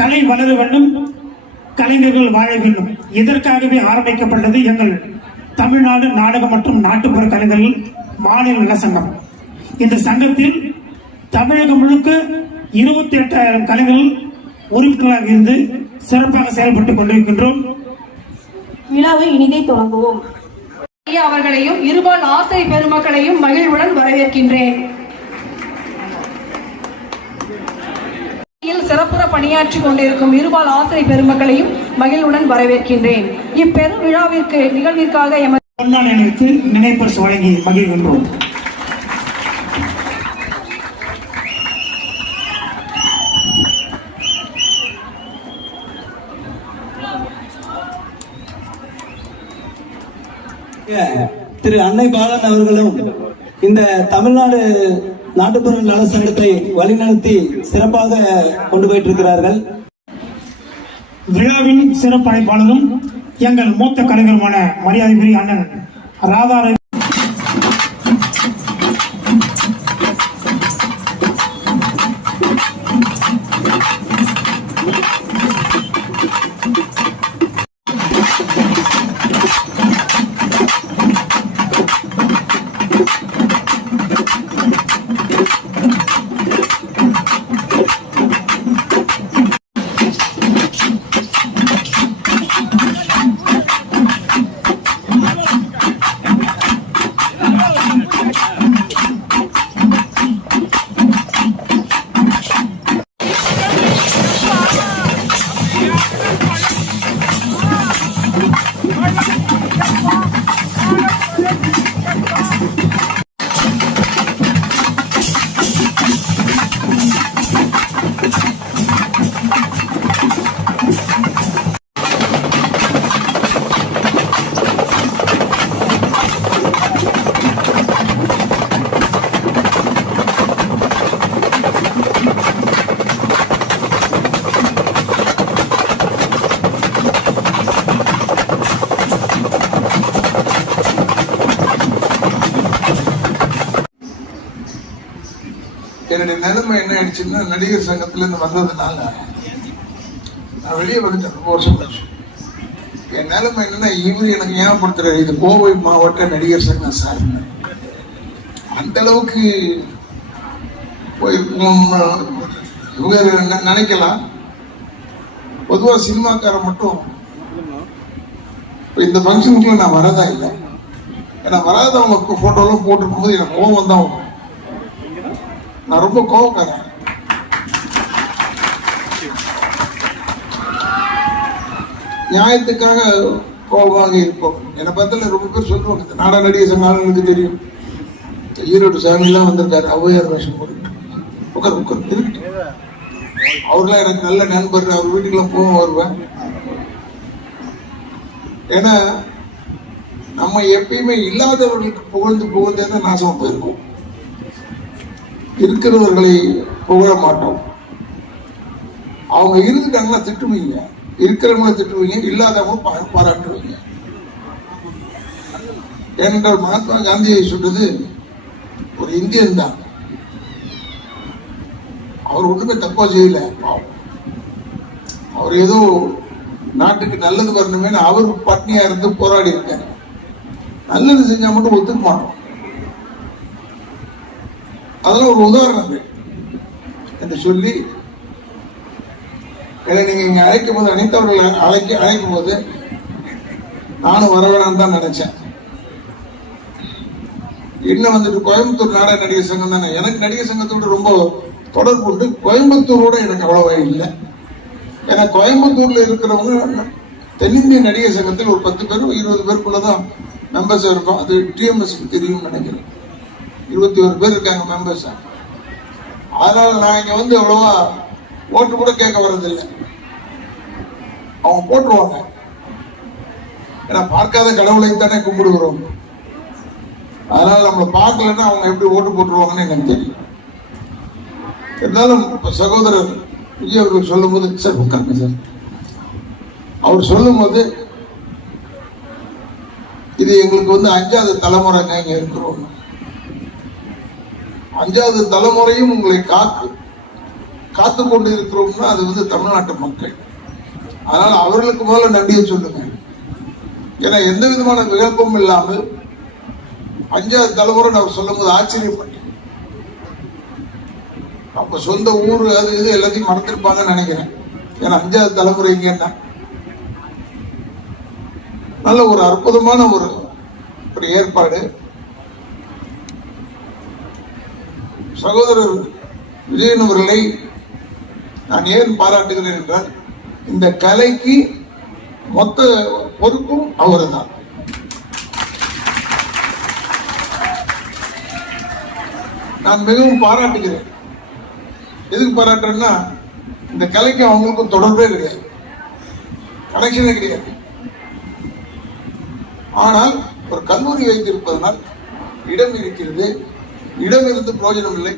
கலை வளர வேண்டும் கலைஞர்கள் வாழ வேண்டும். இதற்காகவே ஆரம்பிக்கப்பட்டது எங்கள் தமிழ்நாடு நாடக மற்றும் நாட்டுப்புற கலைஞர்கள் மாநில நல சங்கம். இந்த சங்கத்தில் தமிழகம் முழுக்க இருபத்தி எட்டாயிரம் கலைஞர்கள் உறுப்பினராக இருந்து சிறப்பாக செயல்பட்டுக் கொண்டிருக்கின்றோம். விழாவை இனிதே தொடங்குவோம். அவர்களையும் இருபால் ஆசை பெருமக்களையும் மகிழ்வுடன் வரவேற்கின்றேன். இல் சிறப்புற பணியாற்றி கொண்டிருக்கும் இருபால் ஆசிரிய பெருமக்களையும் மகிழ்வுடன் வரவேற்கின்றேன். இப்பெரு விழாவிற்கு நிகழ்விற்காக எமது நினைத்து நினைப்பரிசு வழங்கி மகிழ்கின்றோம் திரு அன்னை பாலன் அவர்களும் இந்த தமிழ்நாடு நாட்டுப்புற நல சங்கத்தை வழிநடத்தி சிறப்பாக கொண்டு போயிட்டு இருக்கிறார்கள் விழாவின் சிறப்பழைப்பாளரும் எங்கள் மூத்த கலைஞருமான மரியாதைக்குரிய அண்ணன் ராதாரவி என்னுடைய நிலைமை என்ன ஆயிடுச்சுன்னா நடிகர் சங்கத்திலேருந்து வந்ததுனால நான் வெளியே வந்துட்டேன் ரொம்ப வருஷம் கழிச்சு. என் நிலைமை என்னன்னா இவர் எனக்கு ஞாபகப்படுத்துறாரு இது கோவை மாவட்ட நடிகர் சங்கம் சார் அந்த அளவுக்கு போய் இவங்க நினைக்கலாம். பொதுவா சினிமாக்காரன் மட்டும் இந்த ஃபங்க்ஷனுக்குள்ள நான் வரதா இல்லை. ஏன்னா வராதவங்க போட்டோலாம் போட்டிருக்கும் போது எனக்கு கோவம் தான் நான் ரொம்ப கோவக்காரன். நியாயத்துக்காக கோபமாக இருப்போம். என்னை பார்த்தால ரொம்ப பேர் சொல்லுவாங்க நாடா நாடக நடிகர் எனக்கு தெரியும். ஈரோடு சாமிலாம் வந்திருக்காரு ஔவையார் வேஷம் போட்டு உட்கார் உட்கார் திருக்கிட்டு அவர்லாம் எனக்கு நல்ல நண்பர் அவர் வீட்டுக்கெல்லாம் போவோம் வருவேன். ஏன்னா நம்ம எப்பயுமே இல்லாதவர்களுக்கு புகழ்ந்து புகழ்ந்தே தான் நாசமாக போயிருக்கோம். இருக்கிறவர்களை புகழ மாட்டோம். அவங்க இருந்துட்டாங்கன்னா திட்டுவீங்க. இருக்கிறவங்கள திட்டுவீங்க இல்லாதவங்க பாராட்டுவீங்க. ஏனென்றால் மகாத்மா காந்தியை சொன்னது ஒரு இந்தியன் தான். அவர் ஒன்றுமே தப்பா செய்யல பாவம். அவர் ஏதோ நாட்டுக்கு நல்லது வரணுமே அவர் பட்னியா இருந்து போராடி இருக்காரு. நல்லது செஞ்சா மட்டும் ஒத்துக்க மாட்டோம். அதெல்லாம் ஒரு உதாரணங்கள் என்று சொல்லி என்னை நீங்கள் இங்கே அழைக்கும் போது அனைத்தவர்களை அழைக்க அழைக்கும் போது நானும் வர வேணாம்னு தான் நினைச்சேன். இன்னும் வந்துட்டு கோயம்புத்தூர் நாடக நடிகர் சங்கம் தானே? எனக்கு நடிகர் சங்கத்தோட ரொம்ப தொடர்பு உண்டு. கோயம்புத்தூரோட எனக்கு அவ்வளவா இல்லை. ஏன்னா கோயம்புத்தூரில் இருக்கிறவங்க தென்னிந்திய நடிகர் சங்கத்தில் ஒரு பத்து பேர் இருபது பேருக்குள்ளதான் மெம்பர்ஸ் இருக்கும் அது டிஎம்எஸ்க்கு தெரியும்னு நினைக்கிறேன். இருபத்தி ஒரு பேர் இருக்காங்க மெம்பர்ஸ் அதனால நான் இங்க வந்து எவ்வளவா ஓட்டு கூட கேட்க வர்றதில்லை. அவங்க போட்டுருவாங்க. ஏன்னா பார்க்காத கடவுளை தானே கும்பிடுகிறோம். அதனால நம்மளை பார்க்கலன்னா அவங்க எப்படி ஓட்டு போட்டுருவாங்கன்னு எனக்கு தெரியும். இருந்தாலும் இப்ப சகோதரர் விஜய் அவர்கள் சொல்லும் போது சார் உட்காருங்க சார். அவர் சொல்லும் போது இது எங்களுக்கு வந்து அஞ்சாவது தலைமுறைங்க இங்க இருக்கிறோம். அஞ்சாவது தலைமுறையும் உங்களை காத்து காத்து கொண்டு இருக்கிறோம்னா அது வந்து தமிழ்நாட்டு மக்கள். அதனால் அவர்களுக்கு முதல்ல நன்றியை சொல்லுங்க. ஏன்னா எந்த விதமான விகல்பமும் இல்லாமல் அஞ்சாவது தலைமுறை அவர் சொல்லும்போது ஆச்சரியப்பட்டேன். அப்ப சொந்த ஊர் அது இது எல்லாத்தையும் மறந்துருப்பாங்கன்னு நினைக்கிறேன். ஏன்னா அஞ்சாவது தலைமுறை இங்கன்னா என்ன? நல்ல ஒரு அற்புதமான ஒரு ஒரு ஏற்பாடு. சகோதரர் விஜயன் அவர்களை நான் ஏன் பாராட்டுகிறேன் என்றால் இந்த கலைக்கு மொத்த பொறுப்பும் அவர்தான். நான் மிகவும் பாராட்டுகிறேன். எதுக்கு பாராட்டுறேன்னா இந்த கலைக்கு அவங்களுக்கும் தொடர்பே கிடையாது. கனெக்ஷனே கிடையாது. ஆனால் ஒரு கல்லூரி வைத்திருப்பதனால் இடம் இருக்கிறது இடம் இருந்து பிரயோஜனம் இல்லை.